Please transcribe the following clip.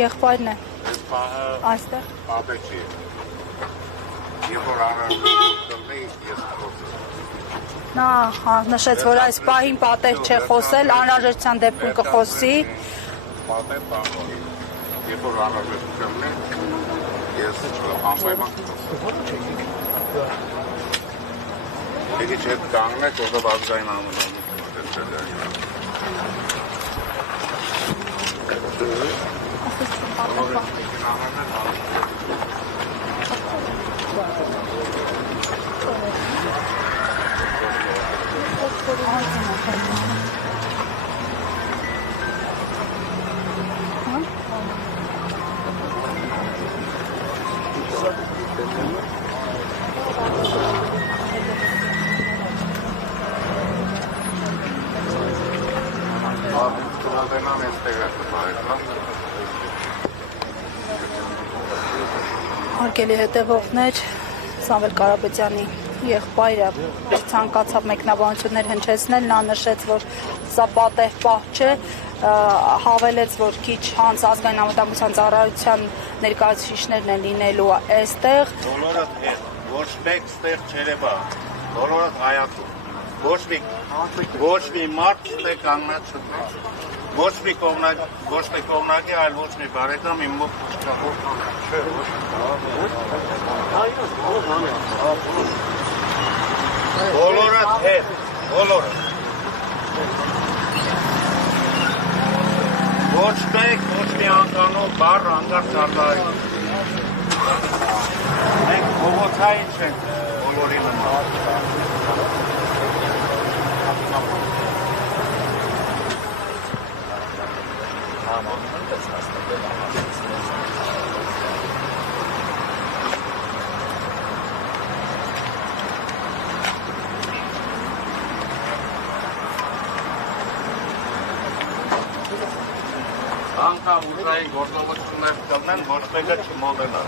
եղբայրն է։ Պահը Այստեղ։ ապեք չի։ Եվ որ անհրաժեշտ ես խոսում։ Նա նշեց, որ այս պահին պատեհ չէ խոսել, անհրաժեշտության դեպքում կխոսի։ Պատեհ բանորի։ Եվ որ անհրաժեշտությունն է, ես անպայման կխոսեմ։ Եկի չէ կանգնեք, ով ազգային անունով Հարգելի հետևողներ, Սամվել Կարապետյանի եղբայրը ցանկացավ մեկնաբանություններ հնչեցնել, նա նշեց, որ սա պատեհ պահ չէ, հավելեց, որ քիչ հանց ազգային անվտանգության ծառայության ներկայացուցիչներն են լինելու այստեղ։ Բոլորդ հետ, ոչ մեկ ստեղ չերևա, բոլորդ հայացում, ոչ մի մարդ ստեղ կանգնած չկա, ոչ մի կողմնակի, այլ ոչ մի բարեկամ իմ մոտ չկա։ Բոլորդ հետ, բոլորդ։ Ոչ մեկ, ոչ մի անկանով բառ անգար ծառայում։ Մենք փողոցային չենք բոլորի նման։ Անկամ ուժային գործողություններ կլնեն, ոչ մեկը չմոլենա։